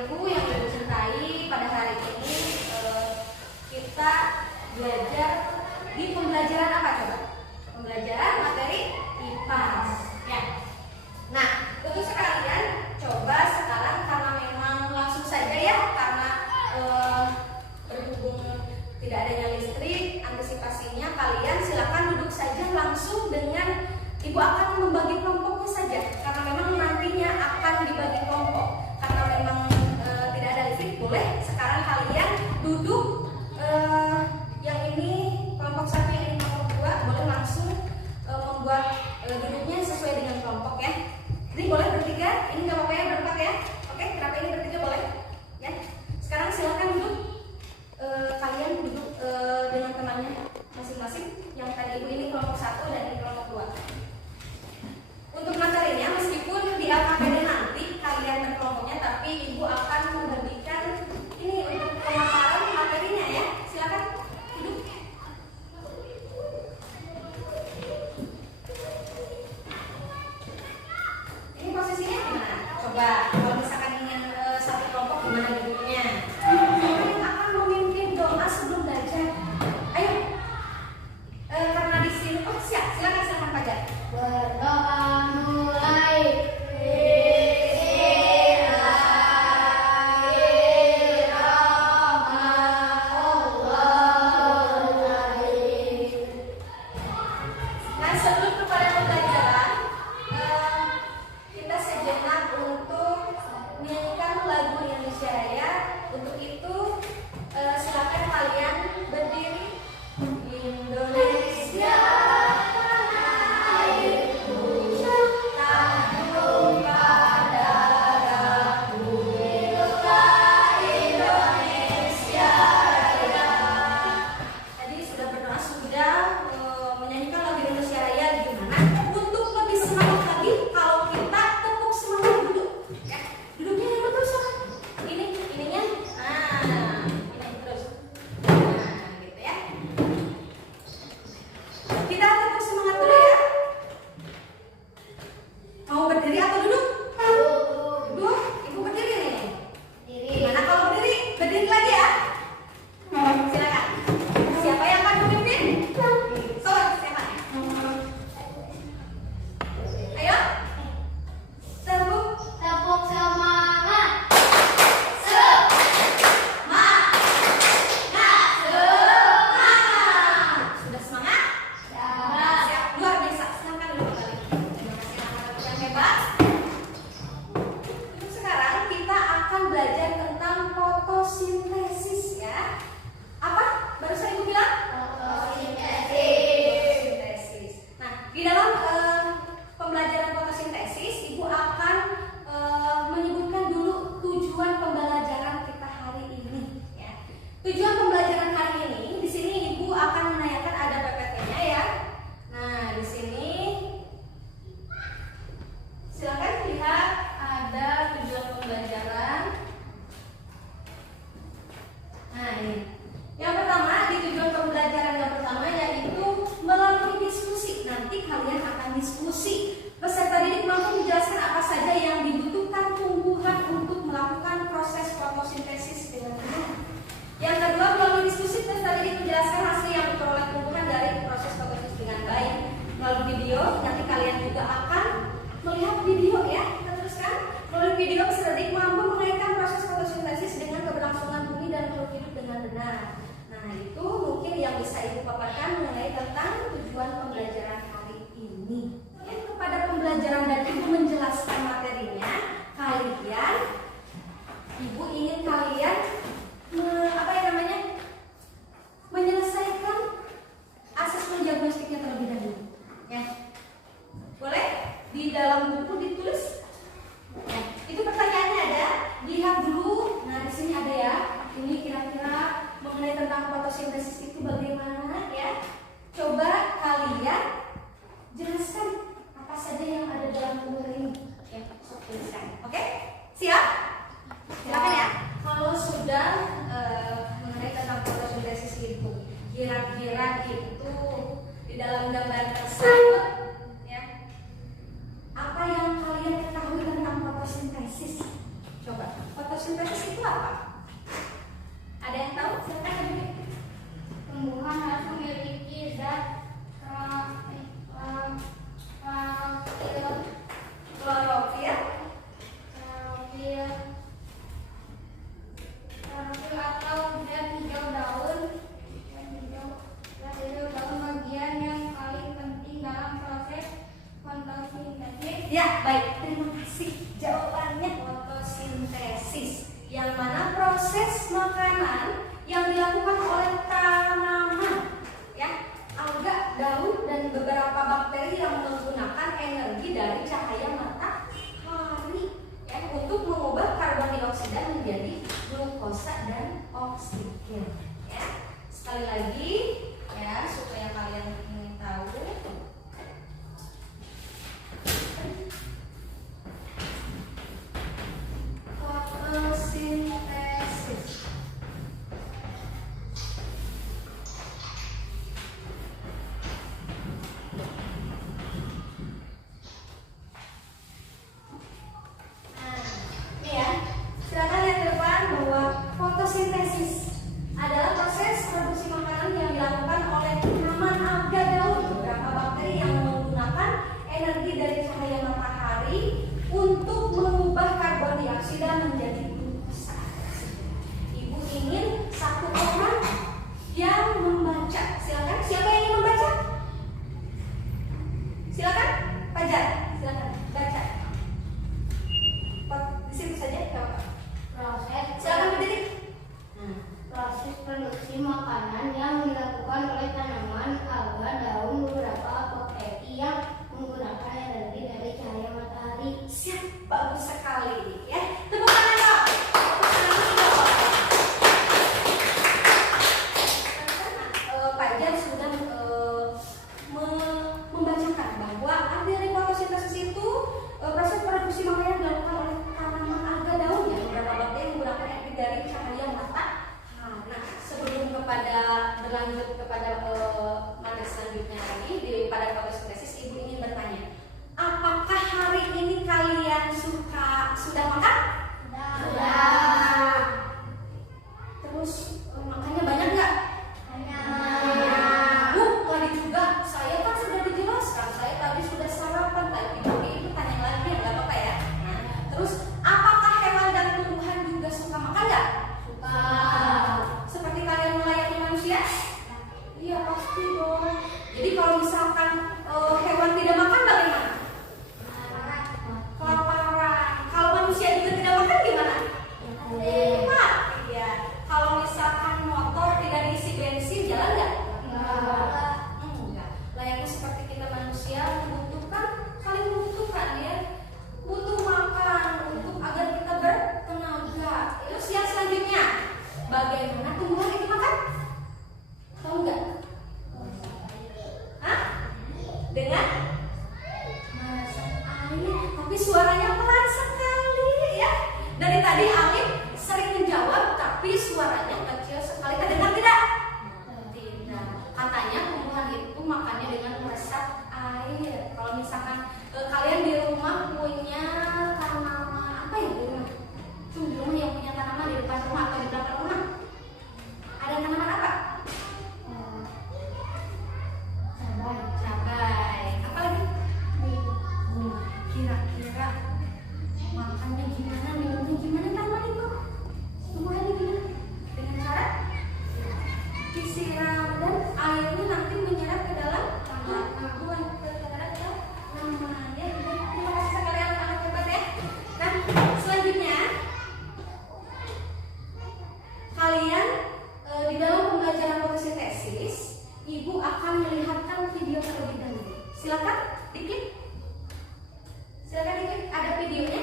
ibu yang ibu cintai, pada hari ini kita belajar di pembelajaran apa coba? Pembelajaran materi IPA ya. Nah, untuk sekalian coba sekarang karena memang langsung saja ya, karena berhubung tidak adanya listrik, antisipasinya kalian silakan duduk saja langsung dengan ibu akan membagi kelompoknya saja, karena memang nantinya akan dibagi kelompok. Karena memang tidak ada listrik, boleh sekarang kalian duduk, yang ini kelompok 1, yang ini kelompok 2, boleh langsung membuat duduknya sesuai dengan kelompok ya. Ini boleh bertiga, ini nggak apa-apa ya berempat ya. Oke, kenapa ini bertiga boleh? Ya. Sekarang silakan duduk, kalian duduk dengan temannya masing-masing. Yang tadi ibu ini kelompok 1 dan ini kelompok 2. Untuk materinya, meskipun di AKPD nanti kalian berkelompoknya, tapi ibu akan membagikan ini untuk pemaparan materinya ya. Silakan duduk. Ini posisinya gimana? Coba kalau misalkan ingin satu kelompok gimana duduknya? Siapa yang akan memimpin doa sebelum belajar? Ayo. Karena di sini, oh siap, silakan Fajar. Berdoa mulai. Nah, sebelum kepada pembelajaran, kita sejenak untuk menyanyikan lagu Indonesia Raya. Untuk itu, silakan kalian berdiri. Indonesia tanah airku, tanggung pada darahku, hiduplah Indonesia Raya. Tadi sudah berdoa, sudah menyanyikan lagu Indonesia Raya. Gimana? Untuk lebih semangat lagi, kalau kita tepuk semangat duduk, ya. Duduknya yang betul sobat. Ininya, ini terus. Nah, gitu ya. Kita tepuk semangat dulu ya. Mau berdiri atau duduk? Duduk. Ibu berdiri nih. Gimana kalau berdiri? Berdiri lagi ya. Silakan. Siapa yang akan memimpin? Sobat, siapa? Ayo. Tepuk. Tepuk semangat. Sudah semangat? Siap. Luar biasa. Silakan dulu kembali. Terima kasih anak-anak yang hebat. Untuk sekarang kita akan belajar tentang fotosintesis ya. Apa? Barusan ibu bilang? Fotosintesis. Nah, di dalam pembelajaran fotosintesis, ibu akan menyebutkan dulu tujuan pembelajaran kita hari ini. Ya. Tujuan pembelajaran hari ini, di sini ibu akan menanyakan ada PPT-nya ya. Nah, di sini silakan lihat ada tujuan pembelajaran. Nah, ini. Yang pertama, di tujuan pembelajaran yang pertama yaitu melalui diskusi. Nanti kalian akan diskusi. Peserta didik mampu menjelaskan apa saja yang dibutuhkan tumbuhan untuk melakukan proses fotosintesis dengan benar. Yang kedua, melalui diskusi peserta didik menjelaskan hasil yang diperoleh tumbuhan dari proses fotosintesis dengan baik. Melalui video, nanti kalian juga akan melihat video ya. Kita teruskan. Melalui video, peserta didik mampu mengaitkan proses fotosintesis dengan keberlangsungan bumi dan makhluk hidup dengan benar. Nah, itu mungkin yang bisa ibu paparkan mengenai tentang tujuan pembelajaran hari ini. Ya, kepada pembelajaran dan ibu menjelaskan materinya, ibu ingin kalian menyelesaikan asesmen diagnostiknya terlebih dahulu. Ya, boleh di dalam buku ditulis. Ya, itu pertanyaannya ada. Lihat dulu. Nah, di sini ada ya. Ini kira-kira mengenai tentang fotosintesis itu bagaimana ya? Coba kalian jelaskan apa saja yang ada dalam buku ini. Ya, tuliskan. Oke? Siap? Silakan ya. Kalau sudah mengenai tentang fotosintesis itu, kira-kira itu di dalam gambar tersebut, ya, apa yang kalian ketahui tentang fotosintesis? Coba. fotosintesis itu apa? Ada yang tahu? Silakan Ibu. Tumbuhan harus memiliki zat Klorofil atau zat hijau daun. Zat hijau daun bagian yang paling penting dalam proses fotosintesis. Ya, baik. Terima kasih. Jawabannya fotosintesis. Yang mana proses makanan yang dilakukan oleh tanaman, ya, alga, daun, dan beberapa bakteri yang menggunakan energi dari cahaya matahari, ya, untuk mengubah karbon dioksida menjadi glukosa dan oksigen. Ya, sekali lagi, ya, supaya kalian ingin tahu. Fotosintesis. Nah, ini ya, silakan lihat ke depan bahwa fotosintesis adalah proses produksi makanan yang dilakukan oleh tanaman alga daun, beberapa bakteri yang menggunakan energi dari cahaya matahari untuk mengubah karbon dioksida menjadi glukosa. Ibu ingin satu orang yang membaca. Silakan. Siapa yang ingin membaca? Silakan. Fajar. Silakan baca. Di situ saja. Silakan berdiri. Proses produksi makanan yang dilakukan oleh tanaman alga daun beberapa bakteri yang menggunakan energi dari cahaya matahari. Siap, bagus sekali, ya. Tepuk tangan dong. Fajar sudah membacakan bahwa arti dari fotosintesis itu proses produksi makanan yang dilakukan oleh tanaman alga daun, ya, beberapa bakteri menggunakan energi dari cahaya matahari. Nah, sebelum berlanjut kepada materi selanjutnya lagi pada fotosintesis, Ibu ingin bertanya, apakah hari ini kalian sudah makan? Sudah. Terus makannya banyak nggak? Bu, tadi juga saya kan sudah dijelaskan, saya tadi sudah sarapan, tapi itu tanya lagi ya, nggak apa-apa ya. Nah, terus apakah hewan dan tumbuhan juga suka makan nggak? Suka. Seperti kalian melayani manusia? Iya, pasti dong. Jadi kalau misalkan hewan tidak makan bagaimana? Kelaparan. Kalau manusia juga tidak makan gimana? Mati ya. Kalau misalkan motor tidak diisi bensin, jalan nggak? Enggak. Layaknya seperti kita manusia saling membutuhkan, ya. Butuh makan untuk agar kita bertenaga. Terus yang selanjutnya, bagaimana tumbuhan itu makan? Tahu nggak? Hah? Dengan meresap air. Tapi suaranya pelan sekali, ya. Dari tadi Alif sering menjawab, tapi suaranya kecil sekali. Terdengar tidak? Tidak. Katanya tumbuhan itu makannya dengan meresap air. Kalau misalkan kalian di rumah punya tanaman apa ya di rumah? Di rumah yang punya tanaman di depan rumah atau di belakang rumah? Ada tanaman apa? Cabai. Apa lagi? Kira-kira makannya gimana, minumnya gimana tanaman itu? Tumbuhannya gimana? Dengan cara disiram dan airnya nanti menyerap ke dalam tanaman, ke tanaman, ya. Terima kasih sekali anak-anak hebat, ya. Nah, selanjutnya kalian di dalam pembelajaran fotosintesis, Ibu akan melihatkan video terlebih dahulu. Silakan diklik. Silakan diklik. Ada videonya.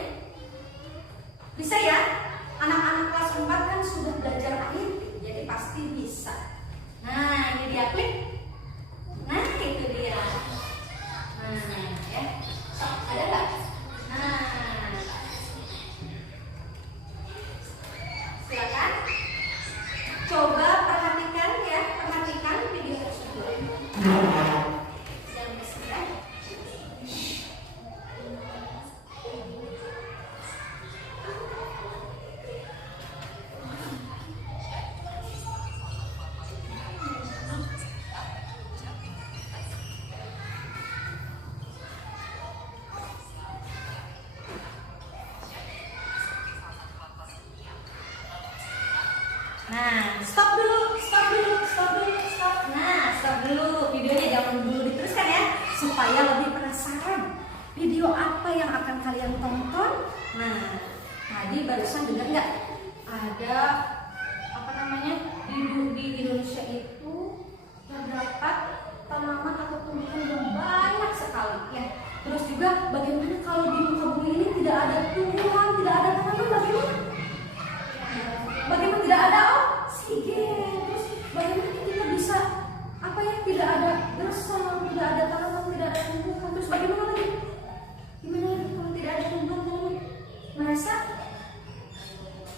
Bisa ya? Anak-anak kelas 4 kan sudah belajar akhir, jadi pasti bisa. Nah, ini dia, klik. Nah, itu dia. Nah, ya. So, ada nggak? Nah, silakan. Coba perhatikan, ya, perhatikan video tersebut. Jangan bersedia. Nah, stop dulu. Nah, stop dulu. Videonya jangan dulu diteruskan ya, supaya lebih penasaran. Video apa yang akan kalian tonton? Nah, tadi barusan dengar nggak? Ada apa namanya di Indonesia itu terdapat tanaman atau tumbuhan yang banyak sekali ya. Terus juga bagaimana kalau di muka bumi ini tidak ada tumbuhan, tidak ada tanaman, bagaimana? Bagaimana tidak ada oksigen? Terus bagaimana kita bisa apa ya, tidak ada gersang, tidak ada tanaman, tidak ada tumbuhan? Terus bagaimana lagi? Gimana lagi kalau tidak ada tumbuhan tanaman? Merasa?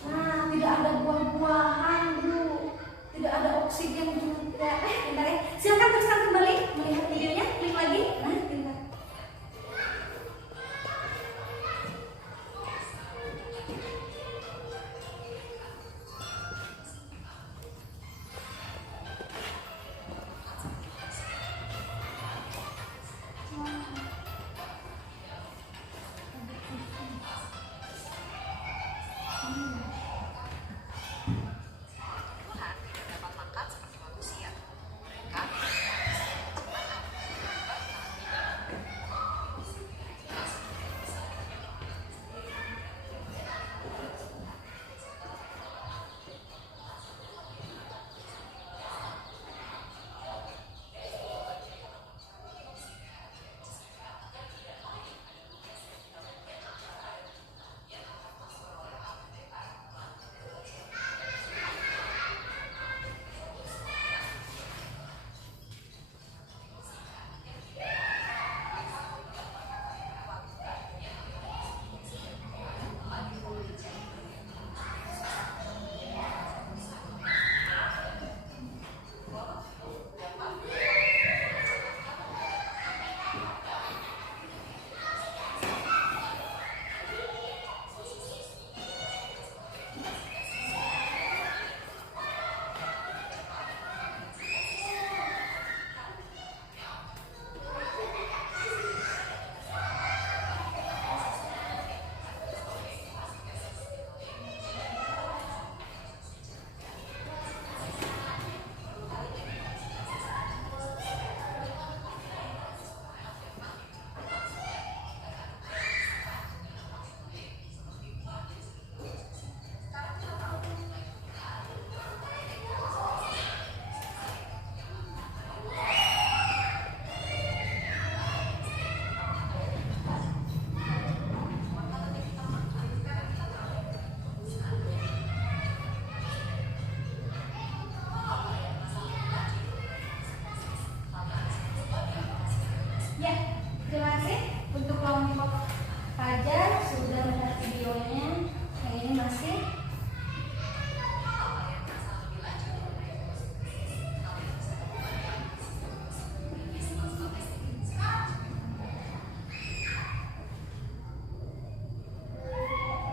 Nah, tidak ada buah-buahan dulu, tidak ada oksigen juga. Bentar ya. Silakan teruskan kembali melihat videonya, klik lagi. Nah, bentar.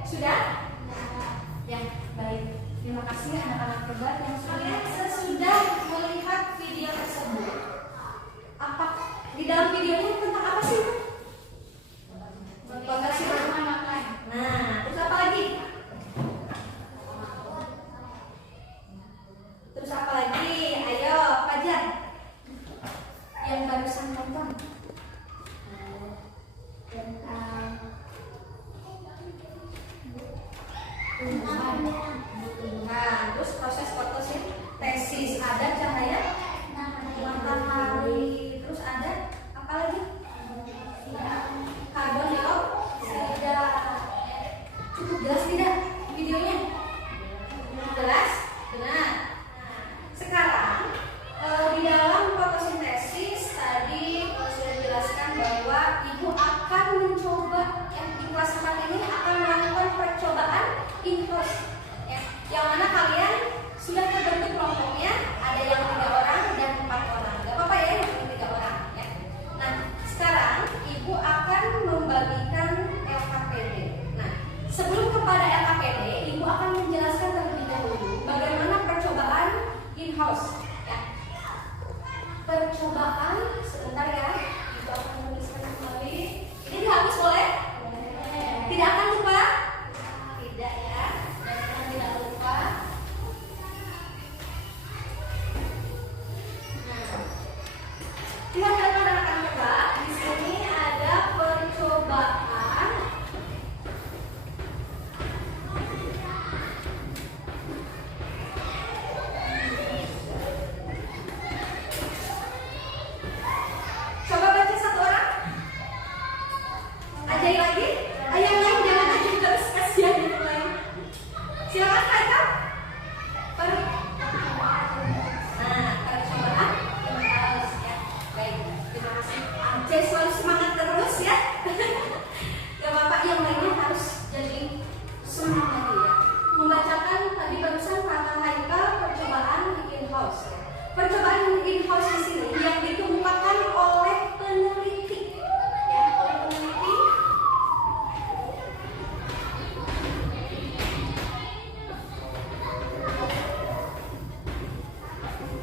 Sudah? Ya, baik. Terima kasih anak-anak hebat yang kalian sesudah melihat video tersebut. Apa di dalam videonya tentang apa sih? Bagasi rumah makan. Nah, terus apa lagi? Terus apa lagi? Ayo, Fajar. Yang barusan nonton. Nah, terus proses fotosintesis ada cahaya matahari, terus ada apa lagi? Karbon dioksida. Cukup jelas tidak videonya? Jelas? Benar. Sekarang di dalam fotosintesis tadi sudah dijelaskan bahwa ibu akan mencoba di kelas 4 ini akan melakukan percobaan intros ya, yang mana kalian sudah terbentuk kelompoknya, ada yang Silakan Haikal. Nah, percobaan in-house ya. Baik, terima kasih. Aceh selalu semangat terus ya. Gak apa-apa, yang lainnya harus jadi semangat lagi ya. Membacakan tadi barusan kata Haikal percobaan in-house ya. Percobaan in-house di sini yang dikemukakan oleh peneliti ya, oleh peneliti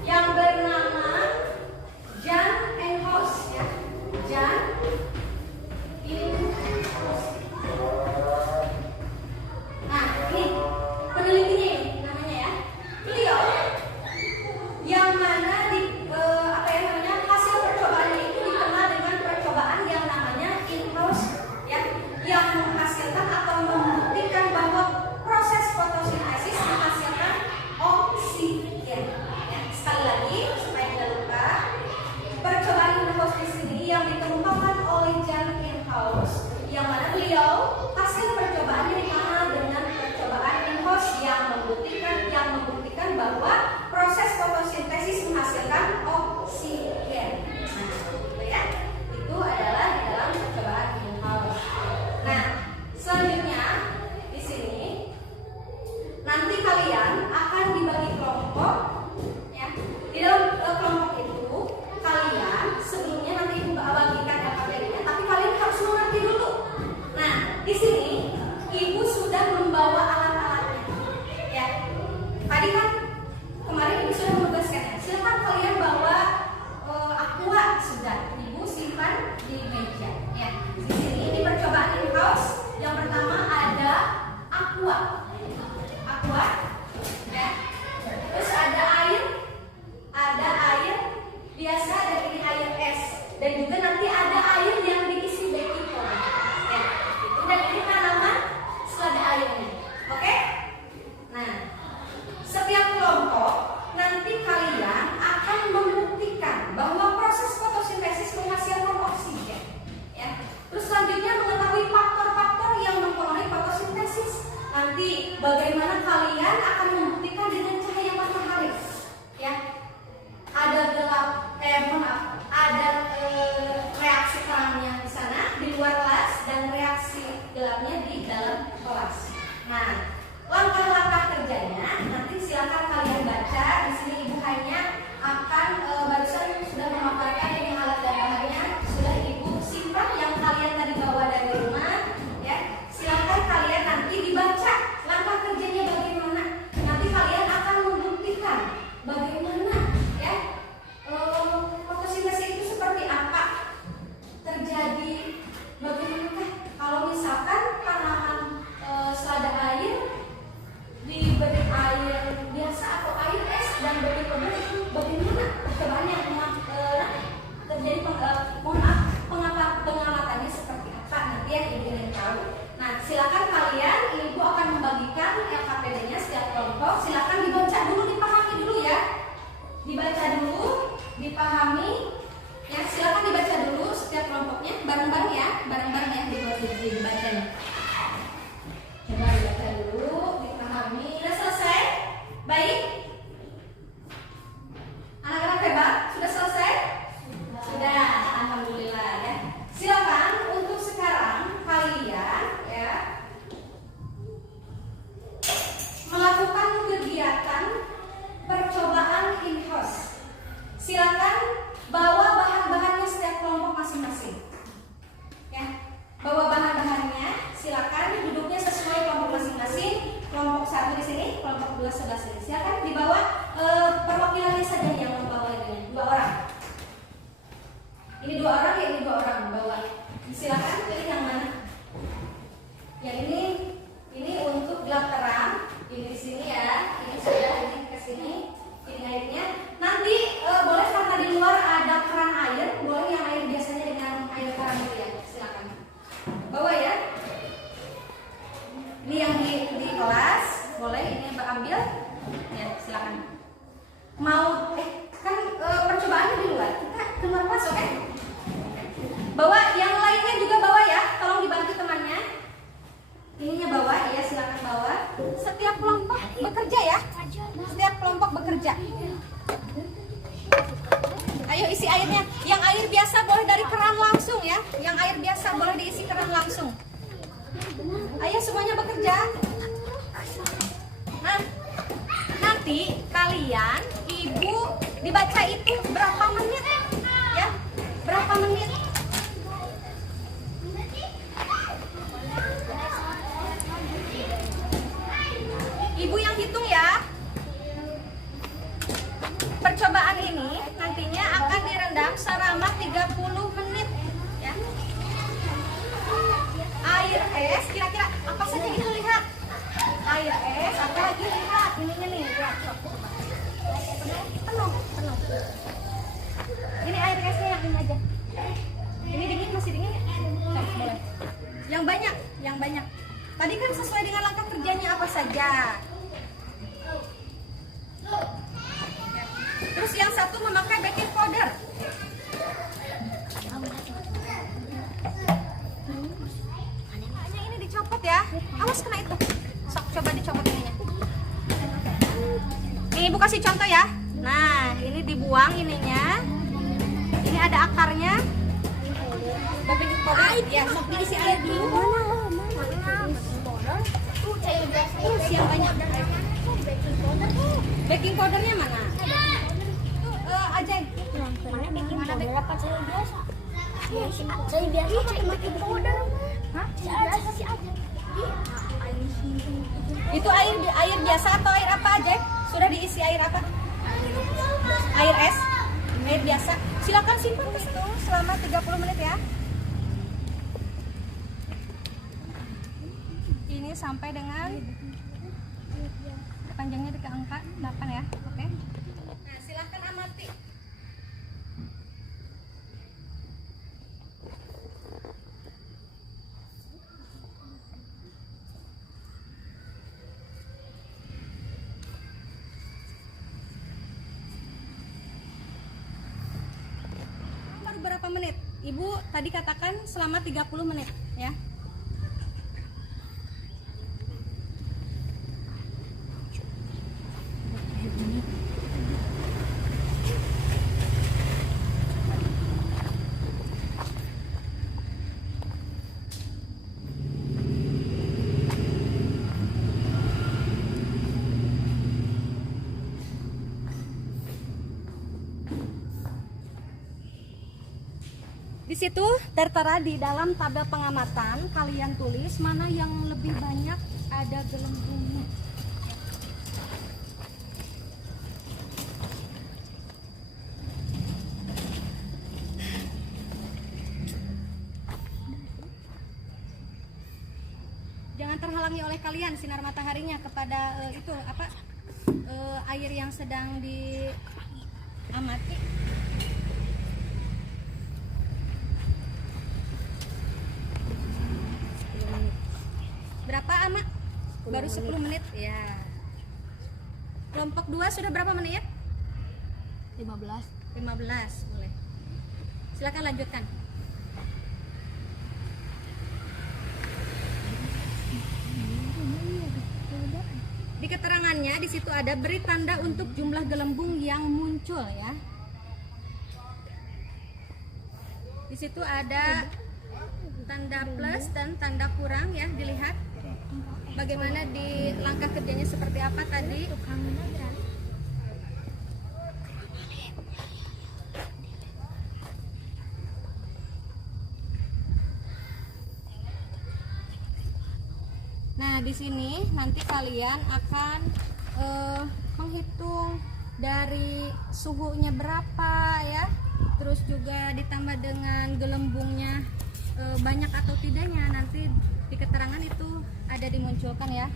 yang bernama Jan Enhouse ya. Jan Enhouse. Nah, ini penelitinya ini namanya ya. Beliau yang mana di hasil percobaannya itu dikenal dengan percobaan yang namanya in-house ya, yang menghasilkan atau membuktikan bahwa proses fotosintesis menghasilkan oksigen ya. Sekali lagi supaya tidak lupa, percobaan in-house di sini yang dikemukakan oleh Jan In-house, yang mana beliau hasil percobaannya dikenal dengan percobaan in-house yang membuktikan bahwa proses fotosintesis menghasilkan oksigen. Nah, itu ya. Itu adalah di dalam percobaan in-house. Nah, selanjutnya di sini nanti kalian akan dibagi kelompok ya. Di dalam kelompok itu kalian sebelumnya nanti ibu bagikan LKPD-nya, tapi kalian harus mengerti dulu. Nah, di sini ibu sudah membawa alat-alatnya ya. Tadi kan kemarin ibu sudah menugaskannya. Silakan kalian bawa aqua, sudah ibu simpan di meja ya. Di sini di percobaan in-house yang pertama ada aqua ya. Terus ada air biasa dan ini air es, dan juga nanti ada air yang diisi baking powder ya. Itu dan ini tanaman selada airnya. Oke? Nah, setiap kelompok nanti kalian akan membuktikan bahwa proses fotosintesis menghasilkan oksigen ya. Terus selanjutnya mengetahui faktor-faktor yang mempengaruhi fotosintesis. Nanti bagaimana kalian akan membuktikan dengan cahaya matahari ya. Ada reaksi terangnya di sana di luar kelas dan reaksi gelapnya di dalam kelas. Nah, langkah-langkah kerjanya nanti silakan kalian baca. Di sini ibu hanya akan barusan sudah memaparkan ini alat dan bahannya, sudah ibu simpan yang kalian tadi bawa dari rumah ya. Silakan kalian nanti dibaca langkah kerjanya bagaimana. Nanti kalian akan membuktikan bagaimana ya fotosintesis itu seperti apa terjadi. Bagaimana kalau misalkan tanaman selada air diberi air biasa atau air es dan baking powder, itu bagaimana percobaannya terjadi pengamatannya seperti apa, nanti yang ibu ingin tahu. Nah, silakan kalian, ibu akan membagikan LKPD-nya setiap kelompok. Silakan dibaca dulu, dipahami dulu ya, dibaca dulu, dipahami ya. Silakan dibaca dulu setiap kelompoknya bareng-bareng ya, dibacanya. Coba dibaca dulu, dipahami. Sudah selesai? Baik? Anak-anak hebat? Sudah selesai? Sudah, alhamdulillah ya. Silakan untuk sekarang kalian ya melakukan kegiatan percobaan in-house. Silakan bawa bahan-bahannya setiap kelompok masing-masing. Ya, bawa bahan-bahannya. Silakan duduknya sesuai kelompok masing-masing. Kelompok 1 di sini, kelompok 2 sebelah sini. Silakan dibawa perwakilannya saja yang membawa ini. 2 orang. Ini 2 orang, ya ini 2 orang bawa. Silakan pilih yang mana. Yang ini untuk gelap terang. Ini di sini ya. Ini sudah, ini ke sini. Ini airnya. Nanti boleh karena di luar ada keran air, boleh yang air biasanya dengan air keran itu ya. Silakan. Bawa ya. Ini yang di kelas, boleh ini ambil. Ya, silakan. Mau kan percobaannya di luar. Kita keluar kelas, oke? Bawa yang lainnya juga bawa ya. Tolong dibantu temannya. Ininya bawa, ya silakan bawa. setiap kelompok bekerja ya. Setiap kelompok bekerja. Ayo isi airnya. Yang air biasa boleh dari keran langsung ya. Yang air biasa boleh diisi keran langsung. Ayo semuanya bekerja. Nah, nanti kalian, ibu dibaca itu berapa menit ya? Berapa menit? Ibu yang hitung ya. Percobaan ini nantinya akan direndam selama 30 menit ya. Air es, kira-kira apa saja itu lihat. Air es, apa lagi lihat. Ininya nih, lihat. Penuh. Ini air esnya yang ini aja. Ini dingin, masih dingin? Nah, boleh. Yang banyak. Tadi kan sesuai dengan langkah kerjanya apa saja. Terus yang satu memakai baking powder. Ini dicopot ya. Awas kena itu. Sok coba dicopot ininya. Ini ibu kasih contoh ya. Nah, ini dibuang ininya. Ini ada akarnya. Baking powder. Ya, sok diisi air dulu. Terus yang banyak. Baking powdernya mana? Aja. Mana baking apa saya biasa? Saya biasa pakai baking powder. Hah? Saya aja. Itu air biasa atau air apa aja? Sudah diisi air apa? Air es? Air biasa. Silakan simpan ke situ selama 30 menit ya. Ini sampai dengan panjangnya di angka 8 ya. Oke. Nah, silakan amati. Baru berapa menit? Ibu tadi katakan selama 30 menit ya. Di situ tertera di dalam tabel pengamatan, kalian tulis mana yang lebih banyak ada gelembungnya. Jangan terhalangi oleh kalian sinar mataharinya kepada air yang sedang diamati. Berapa amak? Baru 10 menit ya. Kelompok 2 sudah berapa menit? 15. 15 boleh. Silakan lanjutkan. Di keterangannya di situ ada beri tanda untuk jumlah gelembung yang muncul ya. Di situ ada tanda plus dan tanda kurang ya, dilihat bagaimana di langkah kerjanya seperti apa tadi. Nah, di sini nanti kalian akan menghitung dari suhunya berapa ya, terus juga ditambah dengan gelembungnya banyak atau tidaknya, nanti di keterangan itu ada dimunculkan ya.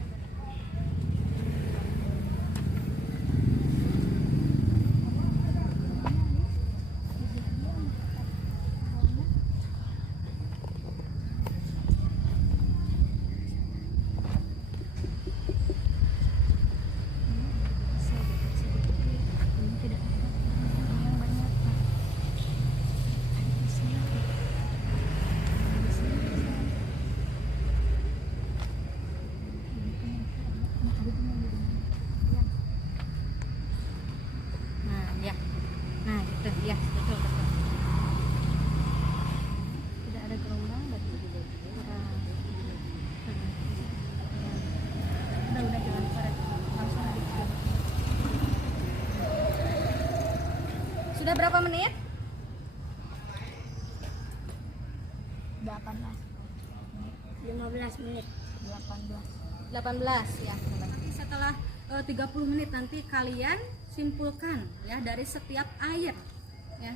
Sudah berapa menit? 15 menit. 18 ya. Nanti setelah 30 menit nanti kalian simpulkan ya dari setiap air ya.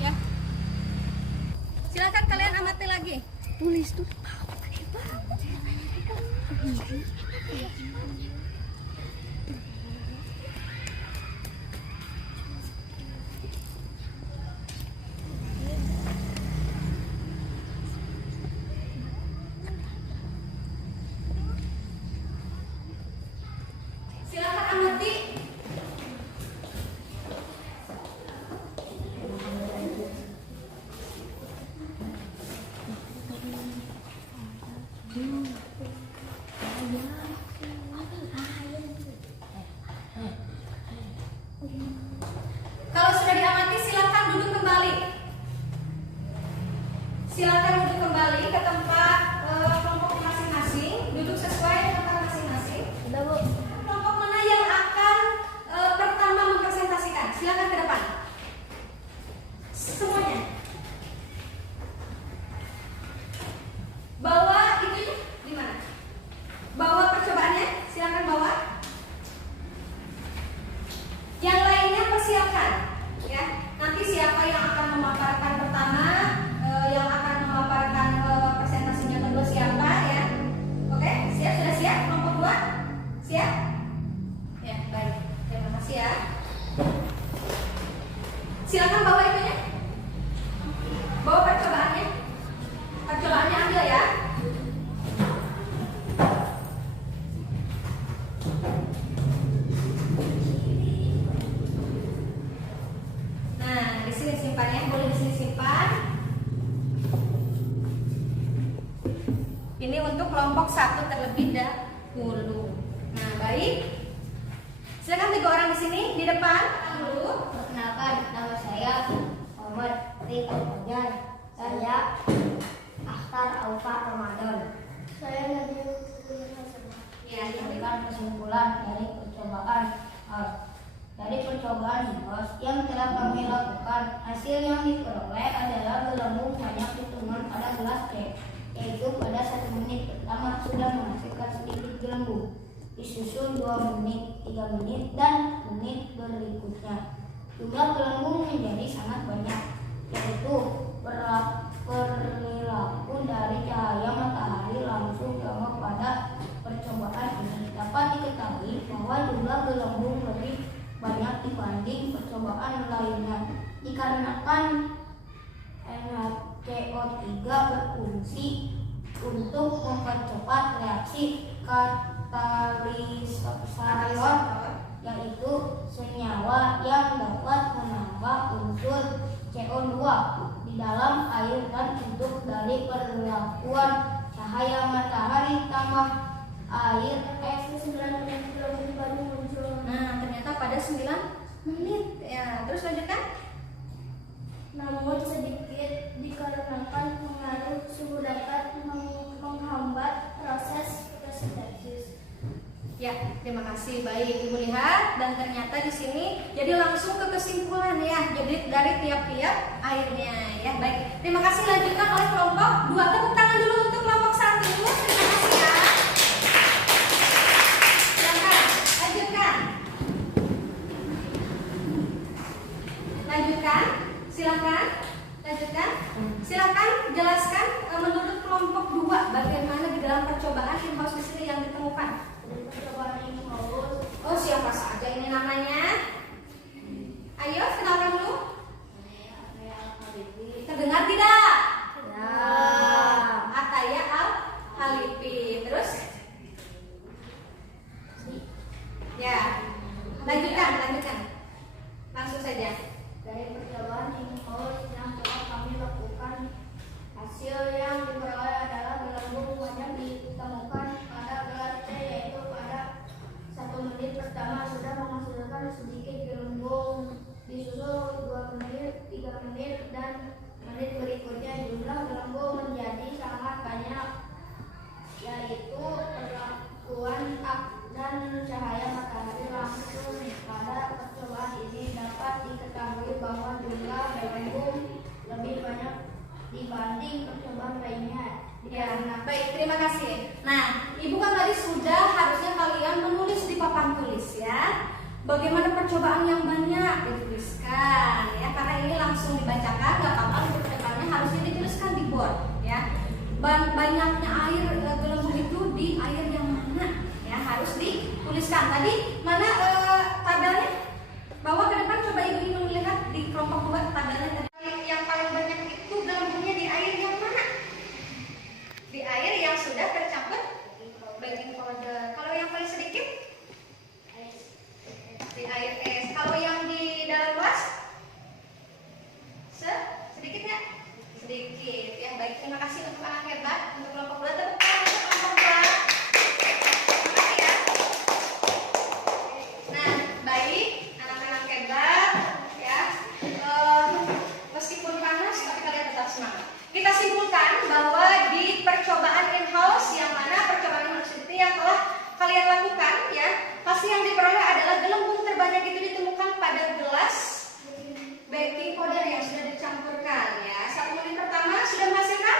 Ya. Silakan kalian amati lagi. Tulis tuh. Silakan amati. Kalau sudah diamati, silakan duduk kembali. Silakan duduk kembali ke tempat kelompok masing-masing. Duduk sesuai tempat masing-masing. Udah, Bu. Kelompok mana yang akan pertama mempresentasikan? Silakan ke depan. Semuanya. Bawa itunya di mana? Bawa percobaannya. Silakan bawa. Yang lainnya persiapkan, ya. Nanti siapa yang akan memaparkan pertama, yang akan memaparkan presentasinya kedua siapa, ya. Oke, siap? Sudah siap? Kelompok 2? Siap? Ya, baik. Terima kasih ya. Silakan bawa itunya. Bawa percobaannya. Percobaannya ambil ya. Nah, di sini simpannya, boleh di sini simpan. Ini untuk kelompok 1 terlebih dahulu. Nah, baik. Silakan 3 orang di sini di depan dulu. Perkenalkan, nama saya Muhammad Rika Fajar. Saya Akhtar Aufa Ramadan. Saya Nadia. Ya, Memberikan kesimpulan dari percobaan dari percobaan bos yang telah kami lakukan. Hasil yang diperoleh adalah gelembung banyak hitungan pada gelas C, yaitu pada 1 menit pertama sudah menghasilkan sedikit gelembung, disusul 2 menit, 3 menit, dan menit berikutnya. Jumlah gelembung menjadi sangat banyak, yaitu perilaku dari cahaya matahari langsung kepada percobaan ini. Dapat diketahui bahwa jumlah gelembung lebih banyak dibanding percobaan lainnya, dikarenakan NaCO3 berfungsi untuk mempercepat reaksi katalisator, yaitu senyawa yang dapat menambah unsur CO2 di dalam air, dan untuk dari perlakuan cahaya matahari tambah air Nah, ternyata pada 9 menit. Ya, terus lanjutkan. namun sedikit dikarenakan pengaruh suhu dapat menghambat proses fotosintesis. Ya, terima kasih. Baik, Ibu lihat, dan ternyata di sini jadi langsung ke kesimpulan ya. Jadi dari tiap-tiap airnya ya. Baik, terima kasih. Lanjutkan oleh kelompok 2. Tepuk tangan dulu untuk kelompok 1. Terima kasih ya. Silakan, lanjutkan. Lanjutkan. Silakan. Lanjutkan. Silakan jelaskan menurut kelompok 2 bagaimana di dalam percobaan in-house di sini yang ditemukan. Percobaan ini mau Oh, siapa saja ini namanya? Ayo, kenalkan dulu. Terdengar tidak? Ataya Al-Halifi. Terus? Ya. Lanjutkan. Langsung saja. dari percobaan ini yang telah kami lakukan, hasil yang diperoleh adalah gelembung banyak ditemukan pada gelas C, yaitu pada 1 menit pertama sudah menghasilkan sedikit gelembung, disusul 2 menit, 3 menit, dan menit berikutnya jumlah gelembung menjadi sangat banyak. lebih banyak dibanding percobaan lainnya. Ya, baik, terima kasih. Nah, Ibu kan tadi sudah harusnya kalian menulis di papan tulis ya. Bagaimana percobaan yang banyak dituliskan ya, karena ini langsung dibacakan, nggak apa-apa, untuk kedepannya harusnya dituliskan di board ya. Banyaknya air gelembung itu di air yang mana ya, harus dituliskan. Tadi mana tabelnya? Bawa ke depan, coba Ibu ingin melihat di kelompok 2 tabelnya tadi. Yang paling banyak itu gelembungnya di air yang mana? Di air yang sudah tercampur baking powder. Kalau yang paling sedikit di air es. Kalau yang di dalam gelas sedikit nggak? Sedikit ya. Baik, terima kasih untuk anak hebat, untuk kelompok 2. Tepuk tangan untuk kelompok 2. Terima kasih ya. Nah, baik anak-anak hebat ya. Meskipun panas tapi kalian tetap semangat. Kita simpulkan bahwa di percobaan in-house, yang mana percobaan in-house itu yang telah kalian lakukan ya, hasil yang diperoleh adalah gelembung terbanyak itu ditemukan pada gelas baking powder yang sudah dicampurkan ya. 1 menit pertama sudah menghasilkan?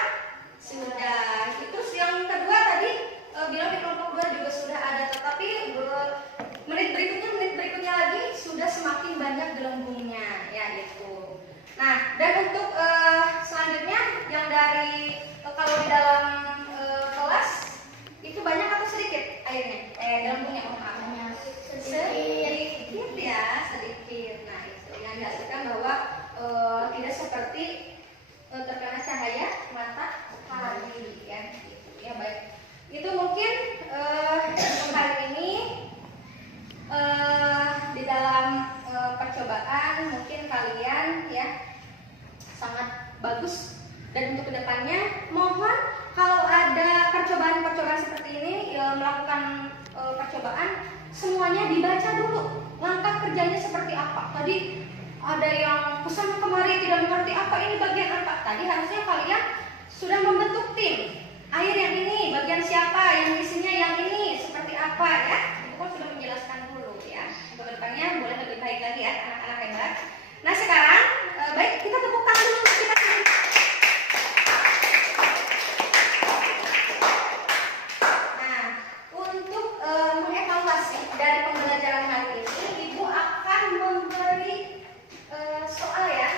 Sudah. Itu yang kedua tadi bilang di kelompok 2 juga sudah ada, tetapi menit berikutnya lagi sudah semakin banyak gelembungnya ya itu. Nah, dan untuk selanjutnya yang dari kalau di dalam kelas itu banyak atau sedikit airnya? Gelembungnya, maaf. Sedikit ya, sedikit. Nah, itu yang dihasilkan bahwa tidak seperti terkena cahaya matahari ya. Gitu. Ya baik. Itu mungkin untuk hari ini di dalam percobaan mungkin kalian ya sangat bagus, dan untuk kedepannya mohon kalau ada percobaan-percobaan seperti ini melakukan percobaan semuanya dibaca dulu langkah kerjanya seperti apa. Tadi ada yang kesana kemari tidak mengerti apa ini bagian apa. Tadi harusnya kalian sudah membentuk tim. Air yang ini bagian siapa, yang isinya yang ini seperti apa ya. Itu kan sudah menjelaskan dulu ya. Untuk kedepannya boleh lebih baik lagi ya anak-anak hebat. Nah sekarang baik, kita tepuk tangan dulu untuk kita sendiri. Nah, untuk mengevaluasi dari pembelajaran hari ini, Ibu akan memberi soal ya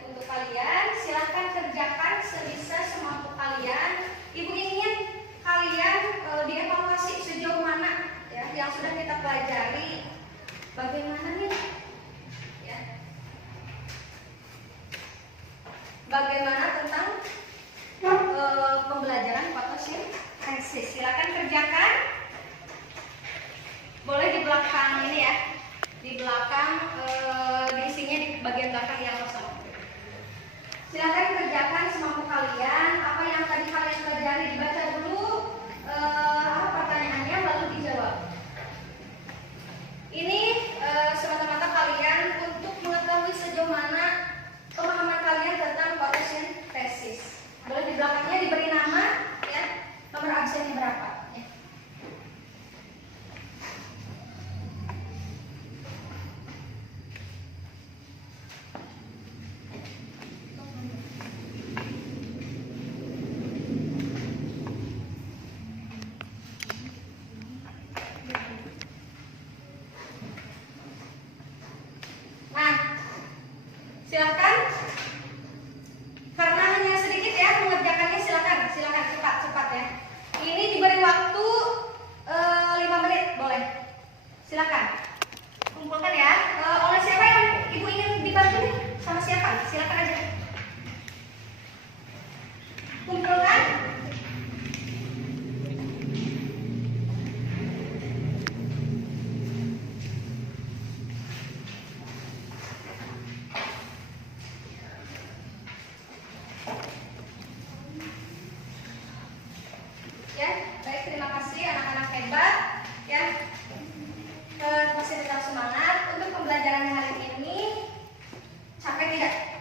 untuk kalian. Silahkan kerjakan sebisa semampu kalian. Ibu ingin kalian dievaluasi sejauh mana ya yang sudah kita pelajari. Bagaimana nih? Ya. Bagaimana tentang pembelajaran fotosintesis? Silakan kerjakan. Boleh di belakang ini ya, di belakang diisinya di bagian belakang yang kosong. Silakan kerjakan semampu kalian. Apa yang tadi kalian pelajari dibaca dulu apa pertanyaannya lalu dijawab. Ini semata-mata kalian untuk mengetahui sejauh mana pemahaman kalian tentang fotosintesis. Boleh di belakangnya diberi nama ya, nomor absennya berapa ya. Silakan, karena hanya sedikit ya mengerjakannya, silakan cepat ya. Ini diberi waktu 5 menit, boleh. Silakan kumpulkan ya. Oleh siapa yang Ibu ingin dibantu nih? Sama siapa? Silakan aja kumpulkan. Ya, baik, terima kasih anak-anak hebat ya. Masih tetap semangat untuk pembelajaran hari ini. Capek tidak?